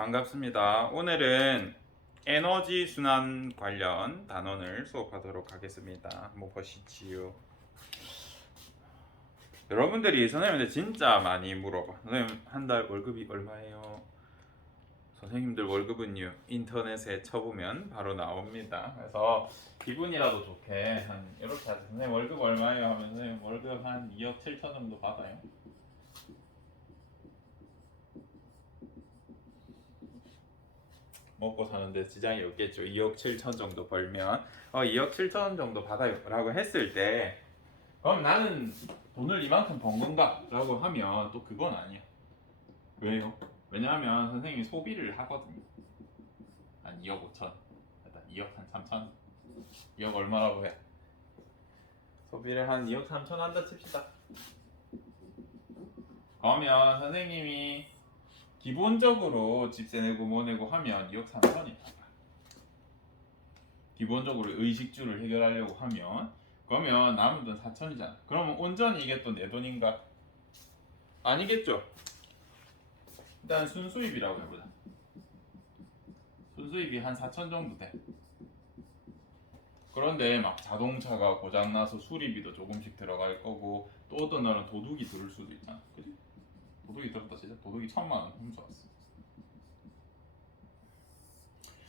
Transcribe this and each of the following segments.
반갑습니다. 오늘은 에너지 순환 관련 단원을 수업하도록 하겠습니다. 한번 보시지요. 여러분들이 선생님한테 진짜 많이 물어봐. 선생님 한 달 월급이 얼마예요? 선생님들 월급은요 인터넷에 쳐보면 바로 나옵니다. 그래서 기분이라도 좋게 한 이렇게 하세요. 선생님 월급 얼마예요? 하면 선생님 월급 한 2억 7천 정도 받아요. 먹고 사는데 지장이 없겠죠. 2억 7천 정도 벌면 2억 7천 정도 받아요 라고 했을 때 그럼 나는 돈을 이만큼 번 건가? 라고 하면 또 그건 아니야. 왜요? 왜냐하면 선생님이 소비를 하거든요. 한 2억 5천, 일단 2억 한 3천, 2억 얼마라고 해? 소비를 한 2억 3천 한다 칩시다. 그러면 선생님이 기본적으로 집세 내고 뭐 내고 하면 2억 3천이 나가. 기본적으로 의식주를 해결하려고 하면 그러면 남은 돈 4천이잖아. 그러면 온전히 이게 또 내 돈인가? 아니겠죠. 일단 순수입이라고 해보자. 순수입이 한 4천 정도 돼. 그런데 막 자동차가 고장나서 수리비도 조금씩 들어갈 거고 또 어떤 날은 도둑이 들을 수도 있잖아. 그지? 도둑이 들었다 진짜 도둑이 1,000만 원 훔쳐왔어.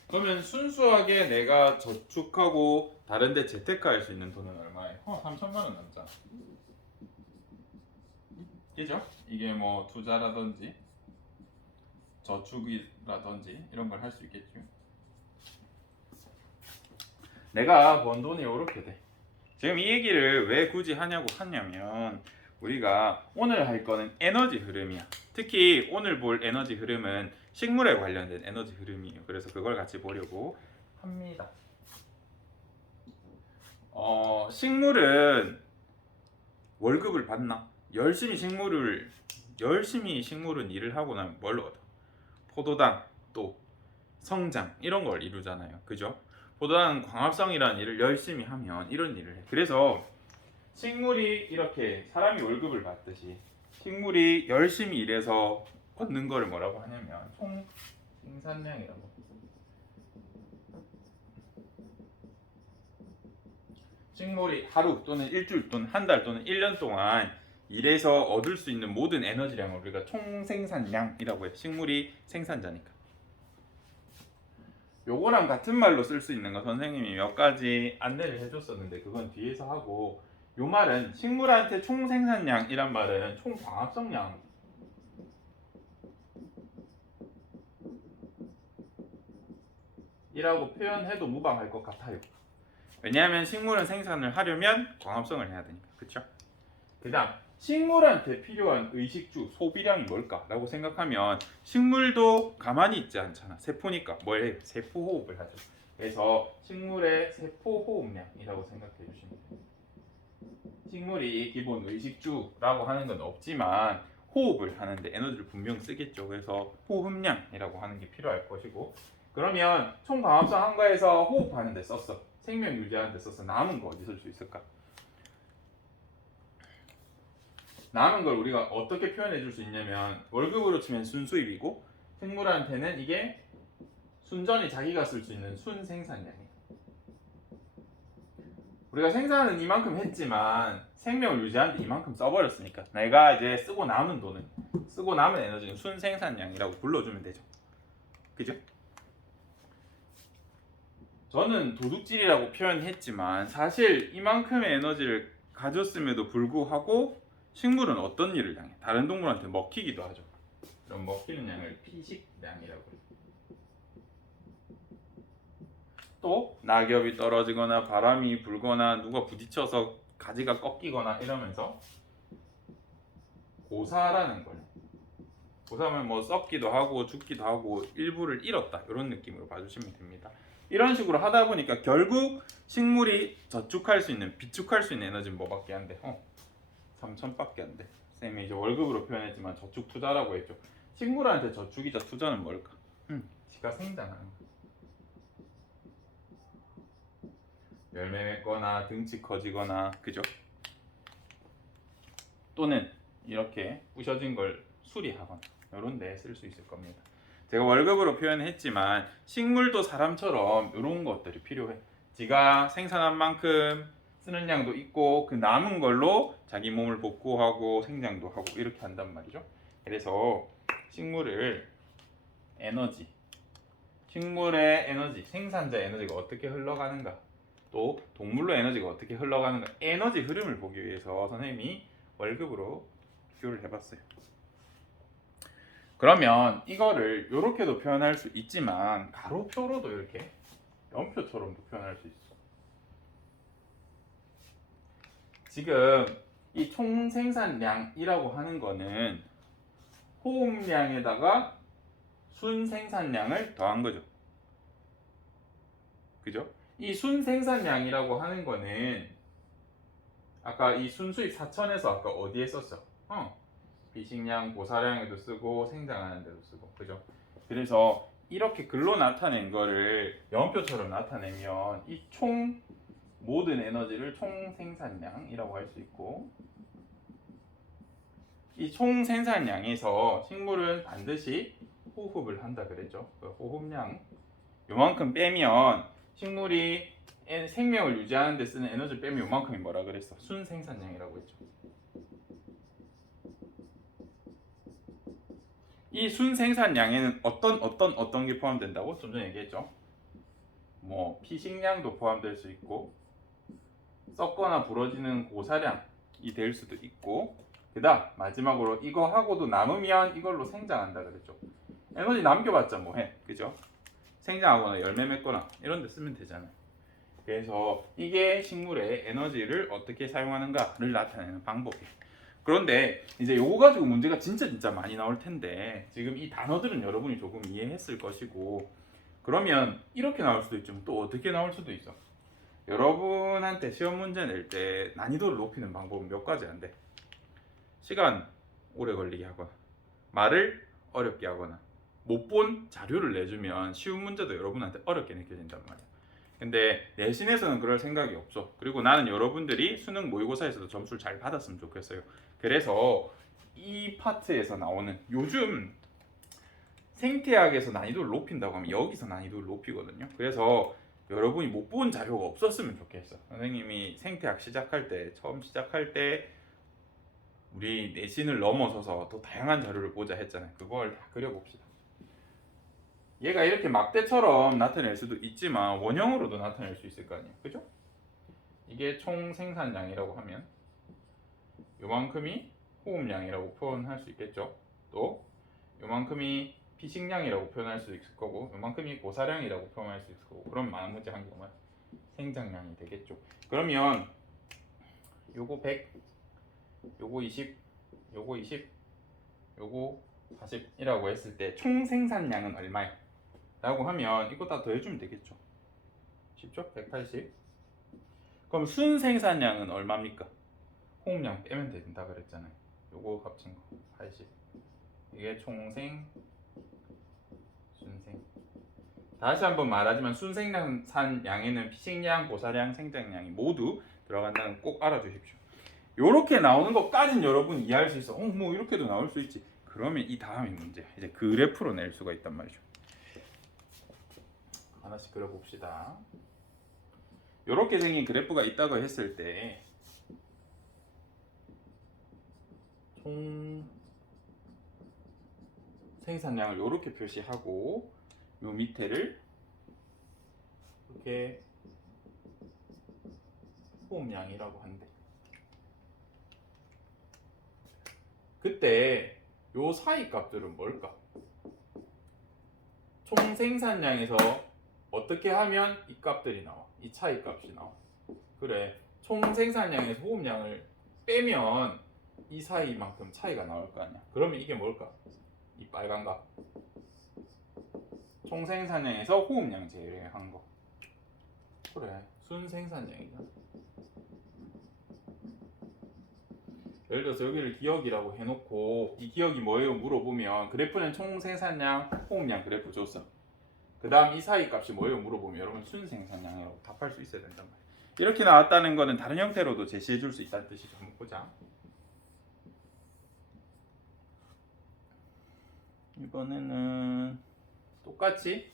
그러면 순수하게 내가 저축하고 다른데 재테크할 수 있는 돈은 얼마예요? 3천만 원 남잖아. 그죠? 이게 뭐 투자라든지 저축이라든지 이런 걸 할 수 있겠죠. 내가 번 돈이 이렇게 돼. 지금 이 얘기를 왜 굳이 하냐면 우리가 오늘 할 거는 에너지 흐름이야. 특히 오늘 볼 에너지 흐름은 식물에 관련된 에너지 흐름이에요. 그래서 그걸 같이 보려고 합니다. 식물은 월급을 받나? 열심히 식물은 일을 하고 나면 뭘 얻어? 포도당, 또 성장 이런 걸 이루잖아요. 그죠? 포도당 광합성이라는 일을 열심히 하면 이런 일을 해. 그래서 식물이 이렇게 사람이 월급을 받듯이 식물이 열심히 일해서 얻는 거를 뭐라고 하냐면 총 생산량이라고. 식물이 하루 또는 일주일 또는 한 달 또는 1년 동안 일해서 얻을 수 있는 모든 에너지량을 우리가 총 생산량이라고 해요. 식물이 생산자니까. 요거랑 같은 말로 쓸 수 있는 거 선생님이 몇 가지 안내를 해줬었는데 그건 뒤에서 하고, 요 말은 식물한테 총 생산량이란 말은 총 광합성량 이라고 표현해도 무방할 것 같아요. 왜냐하면 식물은 생산을 하려면 광합성을 해야 되니까. 그쵸? 그 다음 식물한테 필요한 의식주 소비량이 뭘까라고 생각하면 식물도 가만히 있지 않잖아. 세포니까 뭘 해요? 세포 호흡을 하죠. 그래서 식물의 세포 호흡량이라고 생각해 주시면 돼요. 식물이 기본 의식주라고 하는 건 없지만 호흡을 하는데 에너지를 분명 쓰겠죠. 그래서 호흡량이라고 하는 게 필요할 것이고, 그러면 총 광합성 한 거에서 호흡하는 데 썼어. 생명 유지하는 데 썼어. 남은 거 어디 쓸 수 있을까? 남은 걸 우리가 어떻게 표현해 줄 수 있냐면 월급으로 치면 순수입이고 생물한테는 이게 순전히 자기가 쓸 수 있는 순생산량이에요. 우리가 생산은 이만큼 했지만 생명을 유지하는데 이만큼 써버렸으니까 내가 이제 쓰고 남은 에너지는 순생산량이라고 불러주면 되죠. 그죠? 저는 도둑질이라고 표현했지만 사실 이만큼의 에너지를 가졌음에도 불구하고 식물은 어떤 일을 당해? 다른 동물한테 먹히기도 하죠. 그럼 먹히는 양을 피식량이라고 해요. 또 낙엽이 떨어지거나 바람이 불거나 누가 부딪혀서 가지가 꺾이거나 이러면서 고사라는 걸. 고사하면 뭐 썩기도 하고 죽기도 하고 일부를 잃었다 이런 느낌으로 봐주시면 됩니다. 이런 식으로 하다 보니까 결국 식물이 저축할 수 있는, 비축할 수 있는 에너지는 뭐밖에 안 돼? 3천밖에 안 돼. 쌤이 이제 월급으로 표현했지만 저축 투자라고 했죠. 식물한테 저축이자 투자는 뭘까? 지가 생장하는 거. 열매 맺거나 등치 커지거나, 그죠? 또는 이렇게 부셔진 걸 수리하거나 이런 데 쓸 수 있을 겁니다. 제가 월급으로 표현했지만 식물도 사람처럼 이런 것들이 필요해. 지가 생산한 만큼 쓰는 양도 있고 그 남은 걸로 자기 몸을 복구하고 생장도 하고 이렇게 한단 말이죠. 그래서 식물을 에너지, 식물의 에너지, 생산자 에너지가 어떻게 흘러가는가, 또 동물로 에너지가 어떻게 흘러가는가, 에너지 흐름을 보기 위해서 선생님이 월급으로 비교를 해봤어요. 그러면 이거를 이렇게도 표현할 수 있지만 가로표로도 이렇게 연표처럼도 표현할 수 있어. 지금 이 총생산량이라고 하는 거는 호흡량에다가 순생산량을 더한 거죠. 그죠? 이 순생산량이라고 하는 거는 아까 이 순수익 4천에서 아까 어디에 썼어? 비식량, 고사량에도 쓰고 생장하는 데도 쓰고. 그죠? 그래서 이렇게 글로 나타낸 거를 연표처럼 나타내면 이 총 모든 에너지를 총생산량이라고 할 수 있고, 이 총생산량에서 식물은 반드시 호흡을 한다 그랬죠. 그 호흡량 요만큼 빼면 식물이 생명을 유지하는 데 쓰는 에너지 빼면 요만큼이 뭐라 그랬어? 순생산량이라고 했죠. 이 순생산량에는 어떤 게 포함된다고? 좀 전에 얘기했죠. 뭐 피식량도 포함될 수 있고 썩거나 부러지는 고사량이 될 수도 있고, 그다음 마지막으로 이거 하고도 남으면 이걸로 생장한다 그랬죠. 에너지 남겨봤자 뭐해, 그죠? 생장하거나 열매 맺거나 이런 데 쓰면 되잖아요. 그래서 이게 식물의 에너지를 어떻게 사용하는가를 나타내는 방법이에요. 그런데 이제 요거 가지고 문제가 진짜 많이 나올 텐데, 지금 이 단어들은 여러분이 조금 이해했을 것이고, 그러면 이렇게 나올 수도 있지만 또 어떻게 나올 수도 있어. 여러분한테 시험 문제 낼 때 난이도를 높이는 방법은 몇 가지 안 돼. 시간 오래 걸리게 하거나, 말을 어렵게 하거나, 못 본 자료를 내주면 쉬운 문제도 여러분한테 어렵게 느껴진단 말이야. 근데 내신에서는 그럴 생각이 없어. 그리고 나는 여러분들이 수능 모의고사에서도 점수를 잘 받았으면 좋겠어요. 그래서 이 파트에서 나오는, 요즘 생태학에서 난이도를 높인다고 하면 여기서 난이도를 높이거든요. 그래서 여러분이 못 본 자료가 없었으면 좋겠어. 선생님이 생태학 시작할 때, 처음 시작할 때 우리 내신을 넘어서서 더 다양한 자료를 보자 했잖아요. 그걸 다 그려봅시다. 얘가 이렇게 막대처럼 나타낼 수도 있지만 원형으로도 나타낼 수 있을 거 아니에요. 그죠? 이게 총 생산량이라고 하면 요만큼이 호흡량이라고 표현할 수 있겠죠. 또 요만큼이 피식량이라고 표현할 수 있을 거고, 요만큼이 고사량이라고 표현할 수 있을 거고, 그럼 나머지 한 개만 생장량이 되겠죠. 그러면 요거 100, 요거 20, 요거 20, 요거 40이라고 했을 때 총 생산량은 얼마야? 라고 하면 이거 다 더해주면 되겠죠. 쉽죠? 180. 그럼 순생산량은 얼마입니까? 호흡량 빼면 된다 그랬잖아요. 요거 합친 거 80. 이게 총생, 순생. 다시 한번 말하지만 순생산량에는 피식량, 고사량, 생장량이 모두 들어간다는 거 꼭 알아주십시오. 요렇게 나오는 것까진 여러분 이해할 수 있어. 뭐 이렇게도 나올 수 있지. 그러면 이 다음이 문제. 이제 그래프로 낼 수가 있단 말이죠. 하나씩 그려봅시다. 이렇게 생긴 그래프가 있다고 했을 때 총 생산량을 이렇게 표시하고 요 밑에를 이렇게 호흡량이라고 한대. 그때 요 사이 값들은 뭘까? 총 생산량에서 어떻게 하면 이 값들이 나와? 이 차이 값이 나와. 그래, 총 생산량에서 호흡량을 빼면 이 사이만큼 차이가 나올 거 아니야. 그러면 이게 뭘까? 이 빨간 값. 총 생산량에서 호흡량 제외한 거. 그래, 순생산량이다. 예를 들어서 여기를 기억이라고 해놓고 이 기억이 뭐예요? 물어보면 그래프는 총 생산량, 호흡량 그래프 줬어. 그 다음 이 사이 값이 뭐예요? 물어보면 여러분 순생산량이라고 답할 수 있어야 된단 말이에요. 이렇게 나왔다는 거는 다른 형태로도 제시해 줄 수 있다는 뜻이죠. 한번 보자. 이번에는 똑같이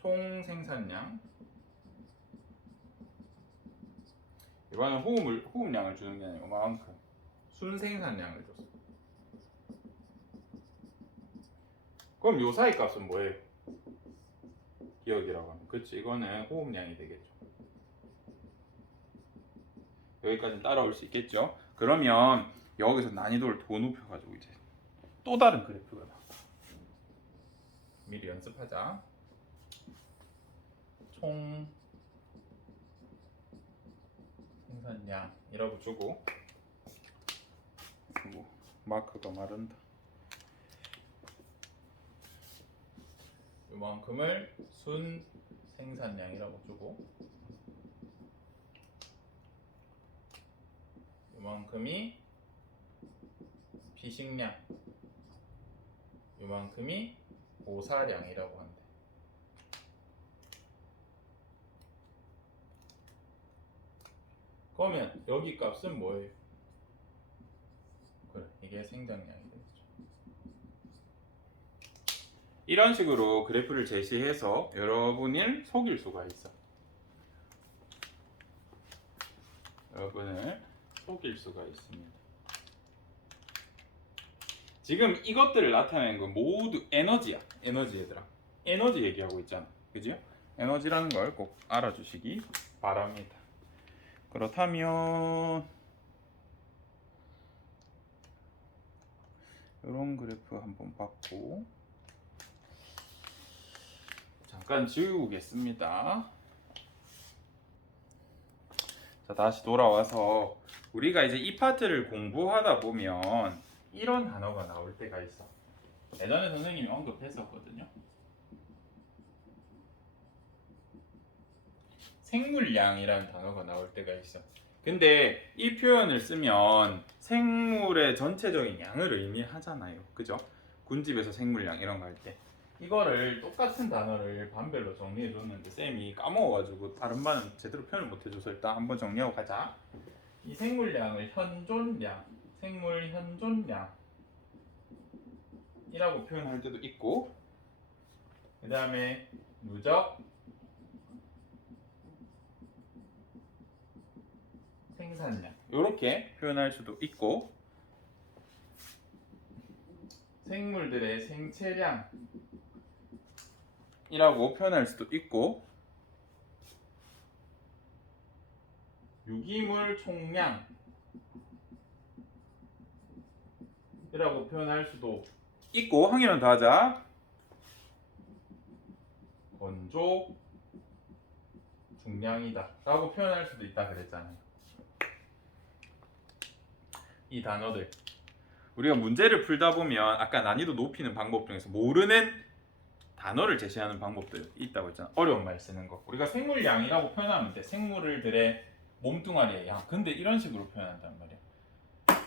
총 생산량, 이번엔 호흡량을 주는 게 아니고 이만큼 순 생산량을 줬어. 그럼 요 사이 값은 뭐예요? 기억이라고 하면. 그치, 이거는 호흡량이 되겠죠. 여기까지는 따라올 수 있겠죠. 그러면 여기서 난이도를 더 높여가지고 이제 또 다른 그래프가 나와. 미리 연습하자. 총 생산량이라고 주고, 마크가 마른다. 이만큼을 순 생산량이라고 주고, 이만큼이 비식량, 이만큼이 고사량이라고 한대. 그러면 여기 값은 뭐예요? 그래, 이게 생장량이 되겠죠. 이런 식으로 그래프를 제시해서 여러분을 속일 수가 있어. 여러분을 속일 수가 있습니다. 지금 이것들을 나타내는 건 모두 에너지야. 에너지 얘들아. 에너지 얘기하고 있잖아. 그죠? 에너지라는 걸 꼭 알아주시기 바랍니다. 그렇다면 이런 그래프 한번 봤고 잠깐 지우겠습니다. 자, 다시 돌아와서 우리가 이제 이 파트를 공부하다 보면 이런 단어가 나올 때가 있어. 예전에 선생님이 언급했었거든요. 생물량이라는 단어가 나올 때가 있어. 근데 이 표현을 쓰면 생물의 전체적인 양을 의미하잖아요. 그죠? 군집에서 생물량 이런 거 할 때 이거를 똑같은 단어를 반별로 정리해 줬는데 쌤이 까먹어가지고 다른 반은 제대로 표현을 못 해줘서 일단 한번 정리하고 가자. 이 생물량을 현존량, 생물 현존량이라고 표현할 때도 있고, 그 다음에 누적 생산량 이렇게 표현할 수도 있고, 생물들의 생체량이라고 표현할 수도 있고, 유기물 총량이라고 표현할 수도 있고, 한 개만 더 하자. 건조 중량이다 라고 표현할 수도 있다 그랬잖아요. 이 단어들 우리가 문제를 풀다 보면 아까 난이도 높이는 방법 중에서 모르는 단어를 제시하는 방법들 있다고 했잖아. 어려운 말 쓰는 거. 우리가 생물량이라고 표현하면 돼. 생물들의 몸뚱아리의 양. 근데 이런 식으로 표현한단 말이야.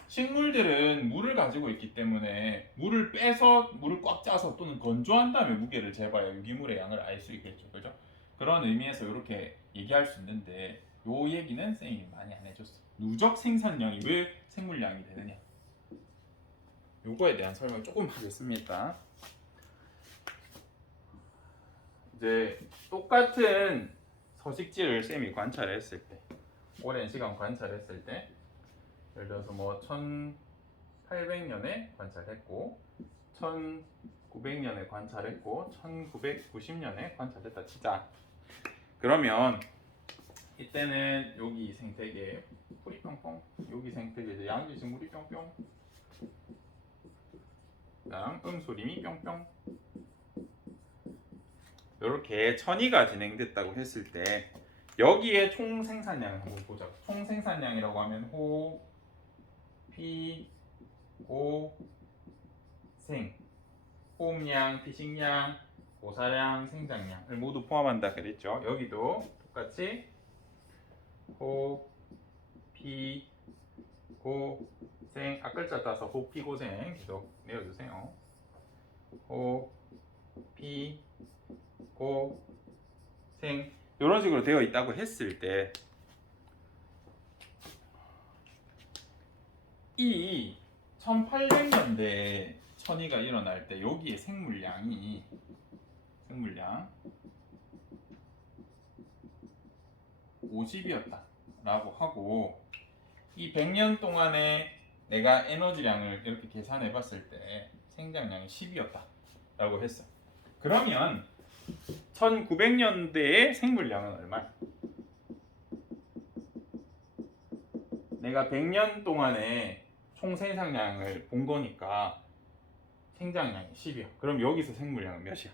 식물들은 물을 가지고 있기 때문에 물을 빼서 물을 꽉 짜서 또는 건조한 다음에 무게를 재봐야 유기물의 양을 알 수 있겠죠. 그죠? 그런 의미에서 이렇게 얘기할 수 있는데 요 얘기는 쌤이 많이 안 해줬어. 누적 생산량이 왜 생물량이 되느냐. 요거에 대한 설명 조금 하겠습니다. 이제 똑같은 서식지를 쌤이 관찰했을 때, 오랜 시간 관찰했을 때, 예를 들어서 뭐 1800년에 관찰했고 1900년에 관찰했고 1990년에 관찰했다 치자. 그러면 이때는 여기 생태계 풀이 뿅뿅, 여기 생태계 양지 식물이 뿅뿅, 그다음 음소림이 뿅뿅, 이렇게 천이가 진행됐다고 했을 때 여기에 총 생산량을 한번 보자. 총 생산량이라고 하면 호, 피, 고, 생, 호흡량, 피식량, 고사량, 생장량을 모두 포함한다 그랬죠. 여기도 똑같이 호, 피, 고, 생, 앞글자 따서 호, 피, 고, 생 계속 내어주세요. 호, 피, 고, 생 이런 식으로 되어 있다고 했을 때 이 1800년대에 천이가 일어날 때 여기에 생물량이 생물량 50이었다 라고 하고, 이 100년 동안에 내가 에너지량을 이렇게 계산해 봤을 때 생장량이 10이었다 라고 했어. 그러면 1900년대의 생물량은 얼마야? 내가 100년 동안에 총 생산량을 본 거니까 생장량이 10이야. 그럼 여기서 생물량은 몇이야?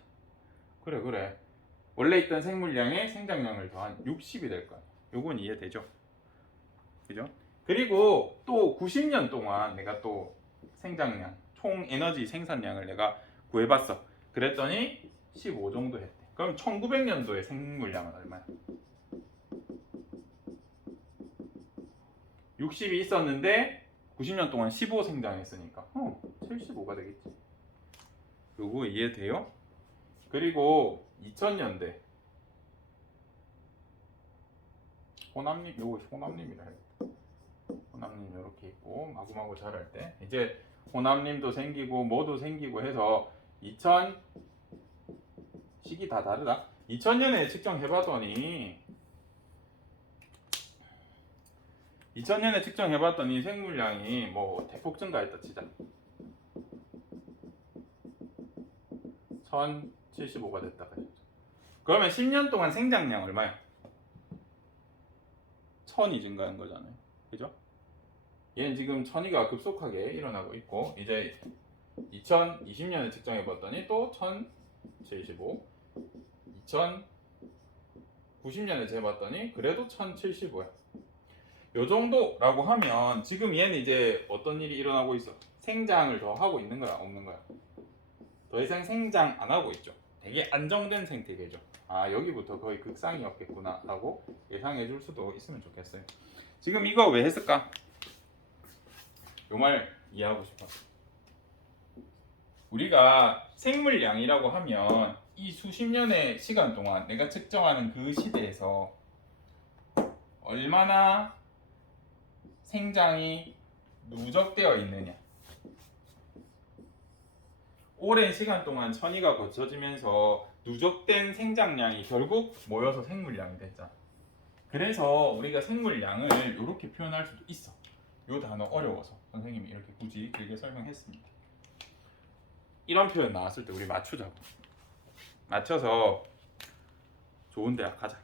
그래. 원래 있던 생물량에 생장량을 더한 60이 될 거야. 요건 이해되죠? 그죠? 그리고 또 90년 동안 내가 또 생장량, 총 에너지 생산량을 내가 구해봤어. 그랬더니 15 정도 했대. 그럼 1900년도의 생물량은 얼마야? 60이 있었는데 90년 동안 15 생장했으니까 75가 되겠지. 요거 이해돼요? 그리고 2000년대 호남님, 요거 호남님이라 해야겠다. 호남님 이렇게 있고 마구마구 자랄 때 이제 호남님도 생기고 뭐도 생기고 해서 2000 시기 다 다르다. 2000년에 측정해봤더니 생물량이 뭐 대폭 증가했다 치자. 1075가 됐다. 그러면 10년 동안 생장량 얼마야? 1000이 증가한 거잖아요. 그죠? 얘는 지금 1000이가 급속하게 일어나고 있고, 이제 2020년에 측정해 봤더니 또 1075, 2090년에 재봤더니 그래도 1075야. 요 정도라고 하면 지금 얘는 이제 어떤 일이 일어나고 있어? 생장을 더 하고 있는 거야, 없는 거야? 더 이상 생장 안 하고 있죠. 되게 안정된 생태계죠. 아, 여기부터 거의 극상이었겠구나 라고 예상해 줄 수도 있으면 좋겠어요. 지금 이거 왜 했을까? 요 말 이해하고 싶었어. 우리가 생물량이라고 하면 이 수십 년의 시간 동안 내가 측정하는 그 시대에서 얼마나 생장이 누적되어 있느냐, 오랜 시간 동안 천이가 거쳐지면서 누적된 생장량이 결국 모여서 생물량이 됐잖아. 그래서 우리가 생물량을 이렇게 표현할 수도 있어. 이 단어 어려워서 선생님이 이렇게 굳이 길게 설명했습니다. 이런 표현 나왔을 때 우리 맞추자고. 맞춰서 좋은 대학 가자.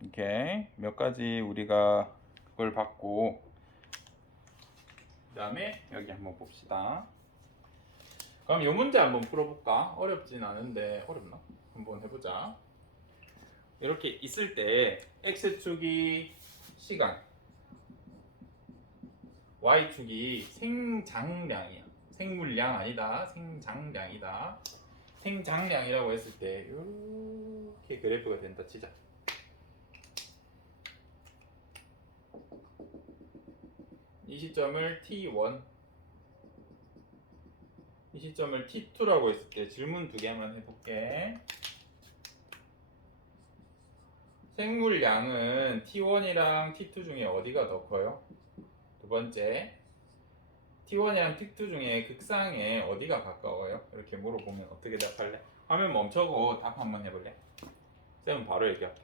이렇게 몇 가지 우리가 그걸 받고, 그 다음에 여기 한번 봅시다. 그럼 이 문제 한번 풀어볼까? 어렵진 않은데, 어렵나? 한번 해보자. 이렇게 있을 때 X축이 시간, Y축이 생장량이야. 생물량 아니다. 생장량이다. 생장량이라고 했을 때 이렇게 그래프가 된다 치자. 이 시점을 T1, 이 시점을 T2라고 했을 때 질문 두 개만 해볼게. 생물량은 T1이랑 T2 중에 어디가 더 커요? 두 번째, T1이랑 T2 중에 극상에 어디가 가까워요? 이렇게 물어보면 어떻게 답할래? 화면 멈춰고 답 한번 해볼래? 쌤은 바로 얘기할게.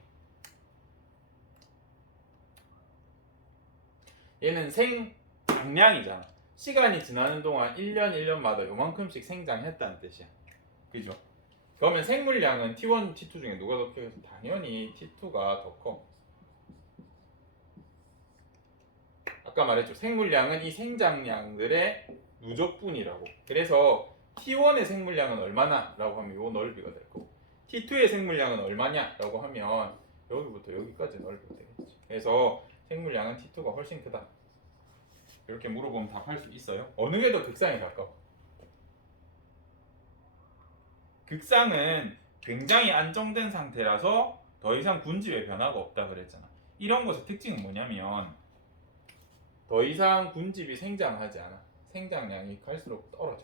얘는 생장량이잖아. 시간이 지나는 동안 1년 1년마다 요만큼씩 생장했다는 뜻이야. 그죠? 그러면 생물량은 T1, T2 중에 누가 더 커요? 당연히 T2가 더 커. 아까 말했죠. 생물량은 이 생장량들의 누적분이라고. 그래서 T1의 생물량은 얼마나? 라고 하면 요 넓이가 될 거고, T2의 생물량은 얼마냐? 라고 하면 여기부터 여기까지 넓이가 되겠지. 그래서 생물량은 T2가 훨씬 크다. 이렇게 물어보면 답할 수 있어요. 어느 게 더 극상에 가까워? 극상은 굉장히 안정된 상태라서 더 이상 군집에 변화가 없다 그랬잖아. 이런 것의 특징은 뭐냐면 더 이상 군집이 생장하지 않아. 생장량이 갈수록 떨어져.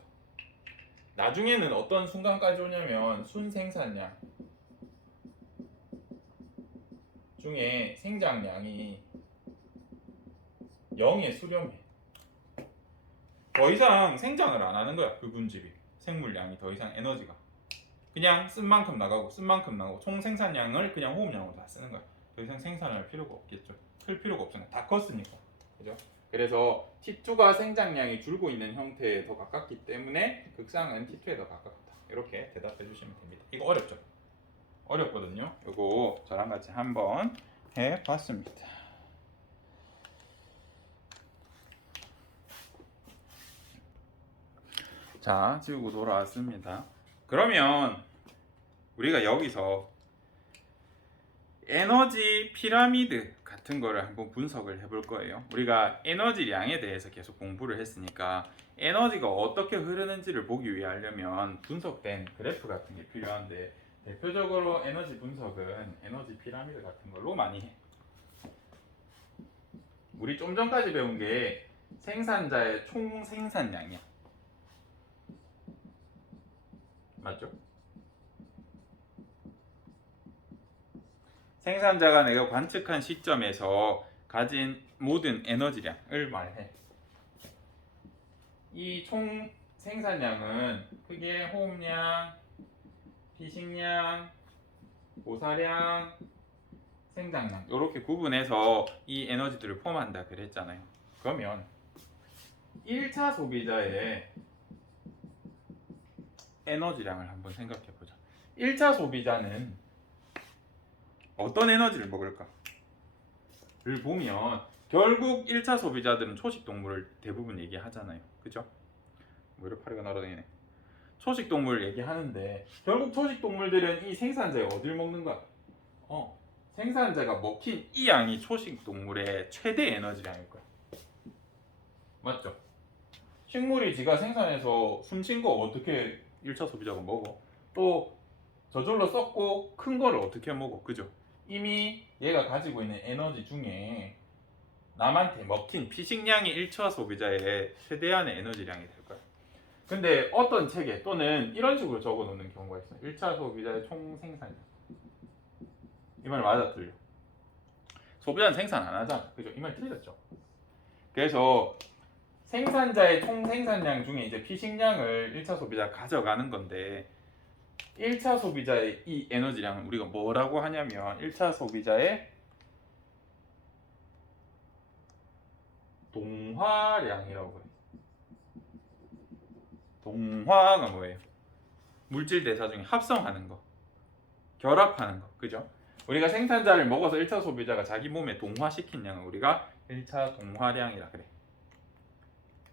나중에는 어떤 순간까지 오냐면 순생산량 중에 생장량이 0에 수렴해. 더 이상 생장을 안 하는 거야. 그 분집이 생물량이 더 이상 에너지가 그냥 쓴 만큼 나가고 쓴 만큼 나가고 총 생산량을 그냥 호흡량으로 다 쓰는 거야. 더 이상 생산을 할 필요가 없겠죠. 클 필요가 없잖아요. 다 컸으니까. 그죠? 그래서 T2가 생장량이 줄고 있는 형태에 더 가깝기 때문에 극상은 T2에 더 가깝다. 이렇게 대답해 주시면 됩니다. 이거 어렵죠? 어렵거든요. 이거 저랑 같이 한번 해봤습니다. 자, 지우고 돌아왔습니다. 그러면 우리가 여기서 에너지 피라미드 같은 거를 한번 분석을 해볼 거예요. 우리가 에너지량에 대해서 계속 공부를 했으니까 에너지가 어떻게 흐르는지를 보기 위해 하려면 분석된 그래프 같은 게 필요한데 대표적으로 에너지 분석은 에너지 피라미드 같은 걸로 많이 해. 우리 좀 전까지 배운 게 생산자의 총 생산량이야. 맞죠? 생산자가 내가 관측한 시점에서 가진 모든 에너지량을 말해. 이 총 생산량은 크게 호흡량, 피식량, 고사량, 생장량 이렇게 구분해서 이 에너지들을 포함한다 그랬잖아요. 그러면 1차 소비자의 에너지량을 한번 생각해 보자. 1차 소비자는 어떤 에너지를 먹을까? 를 보면 결국 1차 소비자들은 초식 동물을 대부분 얘기하잖아요. 그죠? 뭐 이렇게 파리가 날아다니네. 초식 동물을 얘기하는데 결국 초식 동물들은 이 생산자의 어딜 먹는가? 생산자가 먹힌 이 양이 초식 동물의 최대 에너지량일 거야. 맞죠? 식물이 지가 생산해서 숨쉰 거 어떻게 1차 소비자가 먹어? 또 저절로 썩고 큰 거를 어떻게 먹어? 그죠? 이미 얘가 가지고 있는 에너지 중에 남한테 먹힌 피식량이 1차 소비자의 최대한의 에너지량이 될 거야. 근데 어떤 책에 또는 이런 식으로 적어 놓는 경우가 있어요. 1차 소비자의 총 생산량. 이 말 맞아 틀려? 소비자는 생산 안 하잖아. 그죠? 이 말 틀렸죠? 그래서 생산자의 총 생산량 중에 이제 피식량을 1차 소비자가 가져가는 건데 1차 소비자의 이 에너지량은 우리가 뭐라고 하냐면 1차 소비자의 동화량이라고 해요. 동화가 뭐예요? 물질 대사 중에 합성하는 거, 결합하는 거, 그죠? 우리가 생산자를 먹어서 1차 소비자가 자기 몸에 동화시킨 양을 우리가 1차 동화량이라 그래.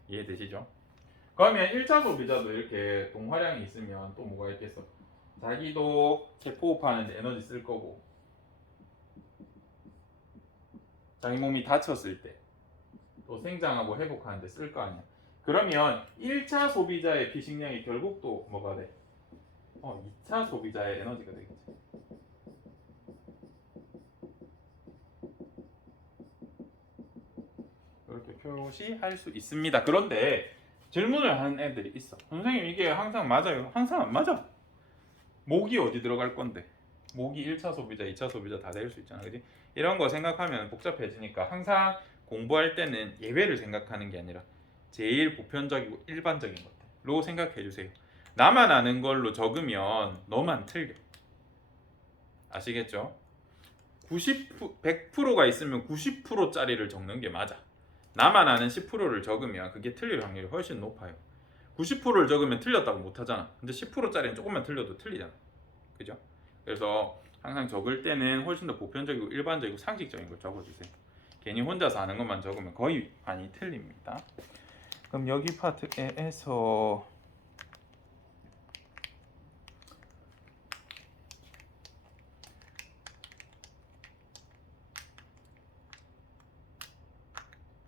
이해되시죠? 그러면 1차 소비자도 이렇게 동화량이 있으면 또 뭐가 있겠어? 자기도 재포흡하는데 에너지 쓸 거고 자기 몸이 다쳤을 때 또 생장하고 회복하는데 쓸 거 아니야. 그러면 1차 소비자의 피식량이 결국 또 뭐가 돼? 2차 소비자의 에너지가 되겠지. 이렇게 표시할 수 있습니다. 그런데 질문을 하는 애들이 있어. 선생님 이게 항상 맞아요? 항상 안 맞아. 목이 어디 들어갈 건데? 목이 1차 소비자, 2차 소비자 다 될 수 있잖아. 그지? 이런 거 생각하면 복잡해지니까 항상 공부할 때는 예외를 생각하는 게 아니라 제일 보편적이고 일반적인 것들로 생각해 주세요. 나만 아는 걸로 적으면 너만 틀려. 아시겠죠? 100%가 있으면 90%짜리를 적는 게 맞아. 나만 아는 10%를 적으면 그게 틀릴 확률이 훨씬 높아요. 90%를 적으면 틀렸다고 못하잖아. 근데 10%짜리는 조금만 틀려도 틀리잖아. 그죠? 그래서 항상 적을 때는 훨씬 더 보편적이고 일반적이고 상식적인 걸 적어주세요. 괜히 혼자서 아는 것만 적으면 거의 많이 틀립니다. 그럼 여기 파트에서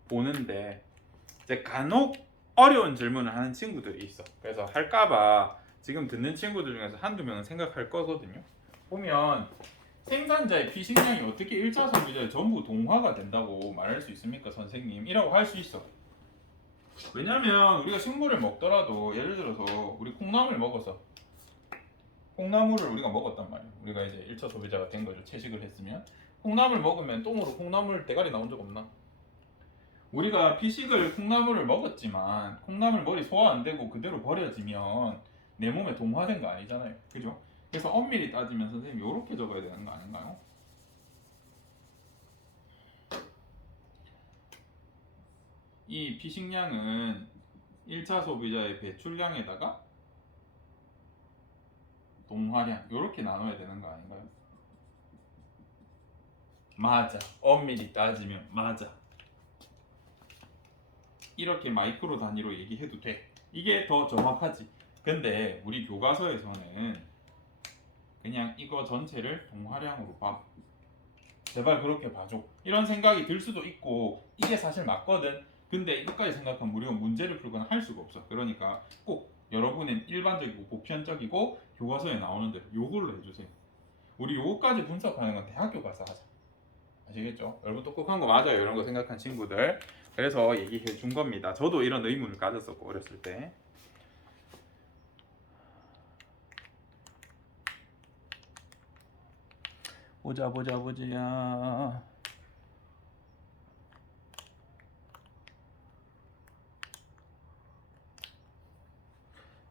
보는데 이제 간혹 어려운 질문을 하는 친구들이 있어. 그래서 할까봐 지금 듣는 친구들 중에서 한두 명은 생각할 거거든요. 보면 생산자의 피식량이 어떻게 1차 소비자에 전부 동화가 된다고 말할 수 있습니까 선생님? 이라고 할 수 있어. 왜냐면 우리가 식물을 먹더라도 예를 들어서 우리 콩나물 먹어서 콩나물을 우리가 먹었단 말이야. 우리가 이제 1차 소비자가 된 거죠. 채식을 했으면 콩나물 먹으면 똥으로 콩나물 대가리 나온 적 없나? 우리가 피식을 콩나물을 먹었지만 콩나물 머리 소화 안 되고 그대로 버려지면 내 몸에 동화된 거 아니잖아요. 그죠? 그래서 엄밀히 따지면 선생님 이렇게 적어야 되는 거 아닌가요? 이 피식량은 1차 소비자의 배출량에다가 동화량 이렇게 나눠야 되는 거 아닌가요? 맞아. 엄밀히 따지면 맞아. 이렇게 마이크로 단위로 얘기해도 돼. 이게 더 정확하지. 근데 우리 교과서에서는 그냥 이거 전체를 동화량으로 봐. 제발 그렇게 봐줘. 이런 생각이 들 수도 있고 이게 사실 맞거든. 근데 이것까지 생각하면 우리가 문제를 풀거나 할 수가 없어. 그러니까 꼭 여러분은 일반적이고 보편적이고 교과서에 나오는 대로 요걸로 해주세요. 우리 요거까지 분석하는 건 대학교 가서 하자. 아시겠죠? 여러분 똑똑한 거 맞아요. 이런 거 생각한 친구들. 그래서 얘기해 준 겁니다. 저도 이런 의문을 가졌었고 어렸을 때. 보자.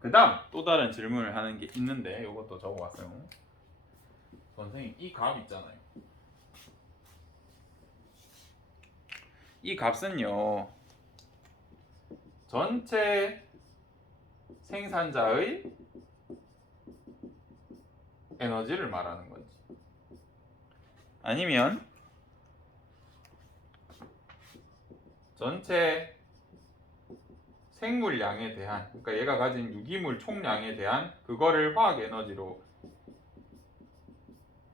그 다음 또 다른 질문을 하는 게 있는데 이것도 적어왔어요. 선생님 이 값 있잖아요. 이 값은요 전체 생산자의 에너지를 말하는 건지 아니면 전체 생물량에 대한, 그러니까 얘가 가진 유기물 총량에 대한 그거를 화학 에너지로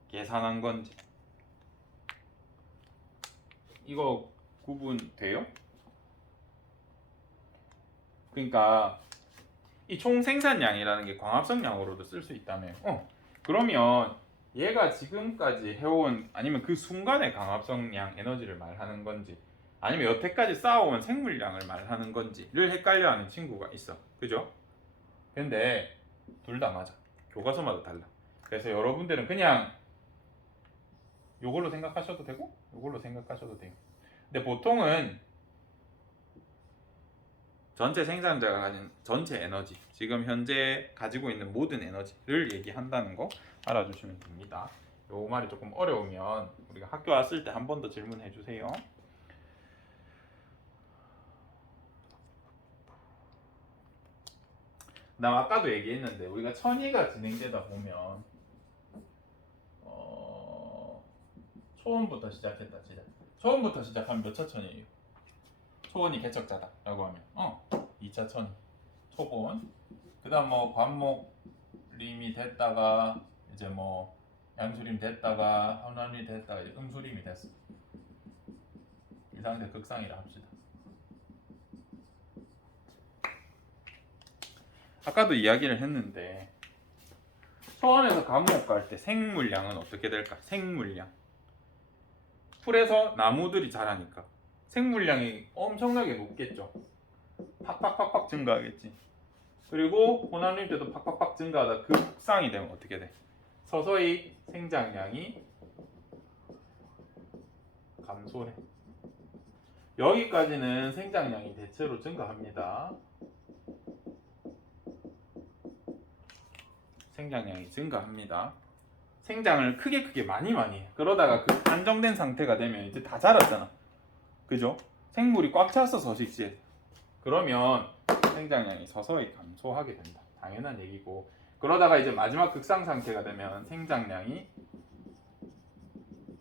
계산한 건지. 이거 구분돼요? 그러니까 이 총 생산량이라는 게 광합성량으로도 쓸 수 있다며. 그러면 얘가 지금까지 해온 아니면 그 순간의 광합성량 에너지를 말하는 건지 아니면 여태까지 쌓아온 생물량을 말하는 건지를 헷갈려하는 친구가 있어. 그죠? 근데 둘 다 맞아. 교과서마다 달라. 그래서 여러분들은 그냥 요걸로 생각하셔도 되고 요걸로 생각하셔도 돼요. 근데 보통은 전체 생산자가 가진 전체 에너지, 지금 현재 가지고 있는 모든 에너지를 얘기한다는 거 알아주시면 됩니다. 요 말이 조금 어려우면 우리가 학교 왔을 때 한 번 더 질문해 주세요. 나 아까도 얘기했는데 우리가 천이가 진행되다 보면 초원부터 시작했다 진짜. 초원부터 시작하면 몇 차 천이에요? 초원이 개척자다 라고 하면 2차 천이 초본. 그 다음 뭐 관목림이 됐다가 이제 뭐 양수림 됐다가 한원이 됐다가 이제 음수림이 됐어. 이 상태 극상이라 합시다. 아까도 이야기를 했는데 초원에서 감옥 갈 때 생물량은 어떻게 될까? 생물량. 풀에서 나무들이 자라니까 생물량이 엄청나게 높겠죠. 팍팍팍팍 증가하겠지. 그리고 혼합림 때도 팍팍팍 증가하다 극상이 되면 어떻게 돼? 서서히 생장량이 감소해. 여기까지는 생장량이 대체로 증가합니다. 생장량이 증가합니다. 생장을 크게 많이 해. 그러다가 그 안정된 상태가 되면 이제 다 자랐잖아. 그죠? 생물이 꽉 찼어 서식지에. 그러면 생장량이 서서히 감소하게 된다. 당연한 얘기고. 그러다가 이제 마지막 극상 상태가 되면 생장량이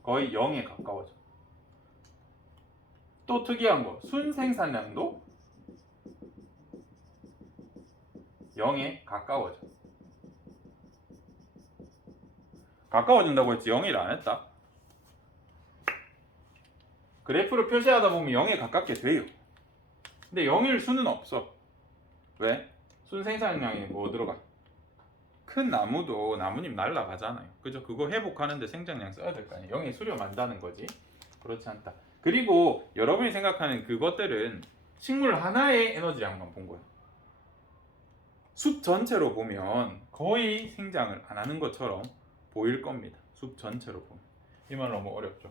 거의 0에 가까워져. 또 특이한 거, 순생산량도 0에 가까워져. 가까워진다고 했지 0일 안 했다. 그래프를 표시하다 보면 0에 가깝게 돼요. 근데 0일 수는 없어. 왜? 순생산량이 뭐 들어가? 큰 나무도 나뭇잎 날라가잖아요. 그죠? 그거 회복하는데 생장량 써야 될 거 아니에요. 0에 수렴한다는 거지. 그렇지 않다. 그리고 여러분이 생각하는 그것들은 식물 하나의 에너지량만 본 거예요. 숲 전체로 보면 거의 생장을 안 하는 것처럼 보일 겁니다. 숲 전체로 보면. 이 말 너무 어렵죠.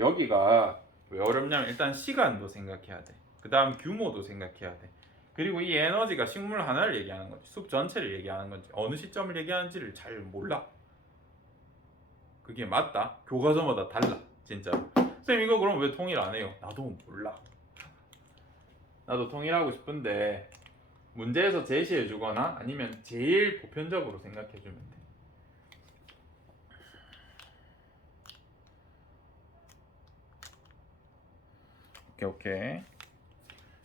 여기가 왜 어렵냐면 일단 시간도 생각해야 돼. 그 다음 규모도 생각해야 돼. 그리고 이 에너지가 식물 하나를 얘기하는 건지 숲 전체를 얘기하는 건지 어느 시점을 얘기하는지를 잘 몰라. 그게 맞다. 교과서마다 달라. 진짜. 쌤 이거 그럼 왜 통일 안 해요? 나도 몰라. 나도 통일하고 싶은데 문제에서 제시해 주거나 아니면 제일 보편적으로 생각해 주면 돼. 오케이.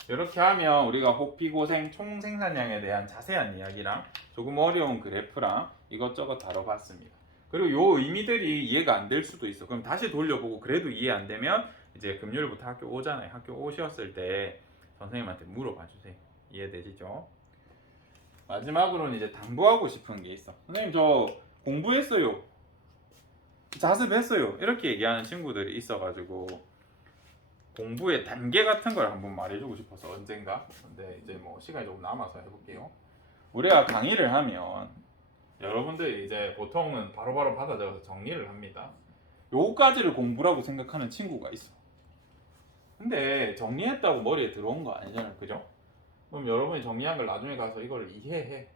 이렇게 하면 우리가 호피고생 총 생산량에 대한 자세한 이야기랑 조금 어려운 그래프랑 이것저것 다뤄봤습니다. 그리고 요 의미들이 이해가 안 될 수도 있어. 그럼 다시 돌려보고 그래도 이해 안 되면 이제 금요일부터 학교 오잖아요. 학교 오셨을 때 선생님한테 물어봐 주세요. 이해되시죠? 마지막으로는 이제 당부하고 싶은 게 있어. 선생님 저 공부했어요. 자습했어요. 이렇게 얘기하는 친구들이 있어가지고 공부의 단계 같은 걸 한번 말해주고 싶어서 언젠가. 근데 이제 뭐 시간이 조금 남아서 해볼게요. 우리가 강의를 하면 여러분들이 이제 보통은 바로바로 받아 적어서 정리를 합니다. 요까지를 공부라고 생각하는 친구가 있어. 근데 정리했다고 머리에 들어온 거 아니잖아요. 그죠? 그럼 여러분이 정리한 걸 나중에 가서 이걸 이해해.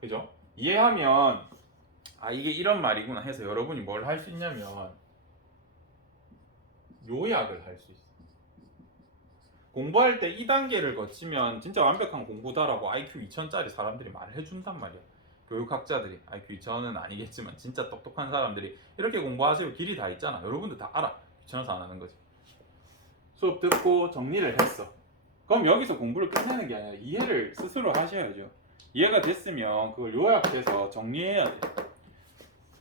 그죠? 이해하면 아 이게 이런 말이구나 해서 여러분이 뭘 할 수 있냐면 요약을 할 수 있어. 공부할 때 2단계를 거치면 진짜 완벽한 공부다라고 IQ 2000짜리 사람들이 말을 해준단 말이야. 교육학자들이 IQ 2000은 아니겠지만 진짜 똑똑한 사람들이 이렇게 공부하세요 길이 다 있잖아. 여러분들 다 알아. 귀찮아서 안 하는 거지. 수업 듣고 정리를 했어. 그럼 여기서 공부를 끝내는 게 아니라 이해를 스스로 하셔야죠. 이해가 됐으면 그걸 요약해서 정리해야 돼.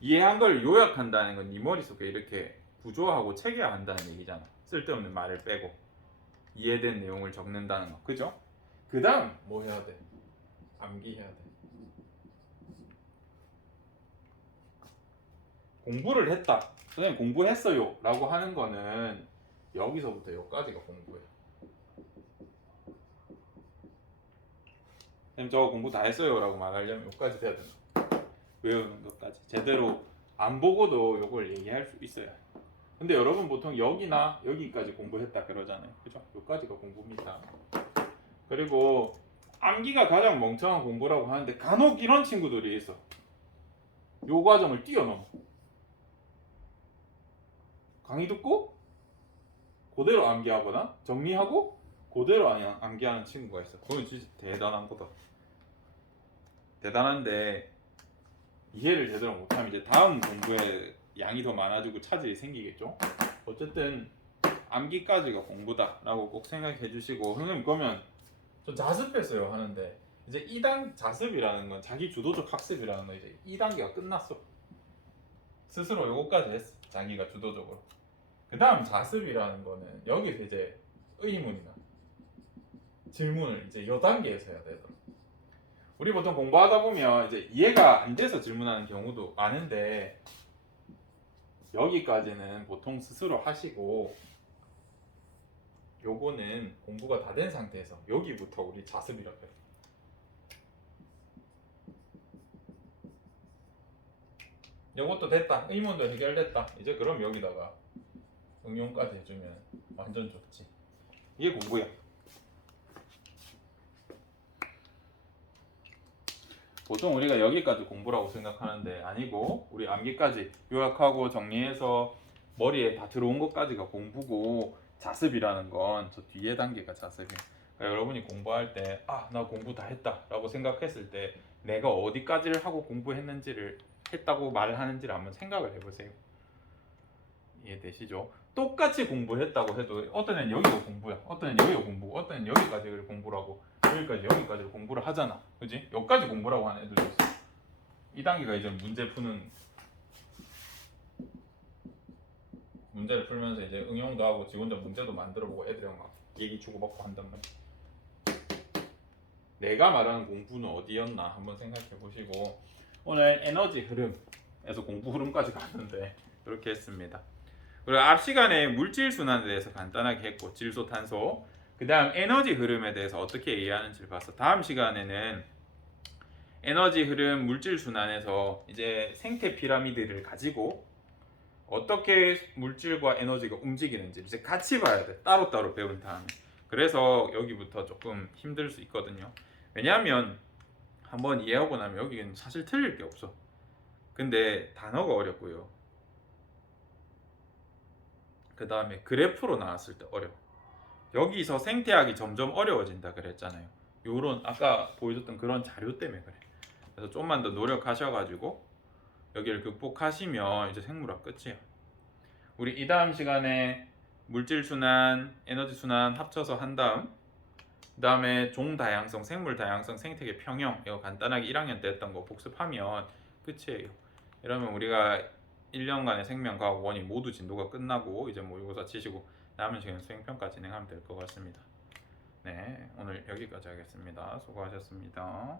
이해한 걸 요약한다는 건 네 머릿속에 이렇게 구조하고 체계화한다는 얘기잖아. 쓸데없는 말을 빼고 이해된 내용을 적는다는 거. 그죠? 그 다음 뭐 해야 돼? 암기해야 돼. 공부를 했다. 선생님 공부했어요 라고 하는 거는 여기서부터 여기까지가 공부예요. 선생님 저 공부 다 했어요 라고 말하려면 여기까지 돼야 된다. 외우는 것까지 제대로 안 보고도 요걸 얘기할 수 있어요. 근데 여러분 보통 여기나 여기까지 공부했다 그러잖아요. 그죠? 여기까지가 공부입니다. 그리고 암기가 가장 멍청한 공부라고 하는데 간혹 이런 친구들이 있어. 요 과정을 뛰어넘어. 강의 듣고 그대로 암기하거나 정리하고 그대로 암기하는 친구가 있어. 그건 진짜 대단한 거다. 대단한데 이해를 제대로 못하면 이제 다음 공부에 양이 더 많아지고 차질이 생기겠죠. 어쨌든 암기까지가 공부다라고 꼭 생각해 주시고 선생님 그러면 저 자습했어요 하는데 이제 2단 자습이라는 건 자기 주도적 학습이라는 건 이제 2단계가 끝났어. 스스로 요거까지 했어. 자기가 주도적으로. 그 다음 자습이라는 거는 여기서 이제 의문이나 질문을 이제 요 단계에서 해야 돼서 우리 보통 공부하다 보면 이제 이해가 안 돼서 질문하는 경우도 많은데 여기까지는 보통 스스로 하시고 요거는 공부가 다 된 상태에서 여기부터 우리 자습이라고 해요. 요것도 됐다. 의문도 해결됐다. 이제 그럼 여기다가 응용까지 해주면 완전 좋지. 이게 공부야. 보통 우리가 여기까지 공부라고 생각하는데 아니고 우리 암기까지 요약하고 정리해서 머리에 다 들어온 것까지가 공부고 자습이라는 건 저 뒤에 단계가 자습이에요. 그러니까 여러분이 공부할 때 아, 나 공부 다 했다 라고 생각했을 때 내가 어디까지를 하고 공부했는지를 했다고 말을 하는지를 한번 생각을 해보세요. 이해되시죠? 똑같이 공부했다고 해도 어떤 애는 여기가 공부야, 어떤 애는 여기가 공부고, 어떤 애는 여기까지를 공부라고, 여기까지를 공부를 하잖아. 그지? 여기까지 공부라고 하는 애들도 있어. 이 단계가 이제 문제 푸는 문제를 풀면서 이제 응용도 하고 지 혼자 문제도 만들어보고 애들이랑 막 얘기 주고받고 한단 말이야. 내가 말하는 공부는 어디였나 한번 생각해 보시고 오늘 에너지 흐름에서 공부 흐름까지 갔는데 그렇게 했습니다. 그리고 앞 시간에 물질 순환에 대해서 간단하게 했고 질소, 탄소, 그 다음 에너지 흐름에 대해서 어떻게 이해하는지를 봤어. 다음 시간에는 에너지 흐름, 물질 순환에서 이제 생태 피라미드를 가지고 어떻게 물질과 에너지가 움직이는지 이제 같이 봐야 돼. 따로따로 배운 다음에. 그래서 여기부터 조금 힘들 수 있거든요. 왜냐하면 한번 이해하고 나면 여기는 사실 틀릴 게 없어. 근데 단어가 어렵고요. 그 다음에 그래프로 나왔을 때 어려워. 여기서 생태학이 점점 어려워진다 그랬잖아요. 요런 아까 보여줬던 그런 자료 때문에 그래. 그래서 좀만 더 노력하셔가지고 여기를 극복하시면 이제 생물학 끝이야. 우리 이 다음 시간에 물질 순환, 에너지 순환 합쳐서 한 다음, 그 다음에 종 다양성, 생물 다양성, 생태계 평형 이거 간단하게 1학년 때 했던 거 복습하면 끝이에요. 이러면 우리가 1년간의 생명과학 원이 모두 진도가 끝나고 이제 모의고사 치시고 남은 시간 수행평가 진행하면 될 것 같습니다. 네, 오늘 여기까지 하겠습니다. 수고하셨습니다.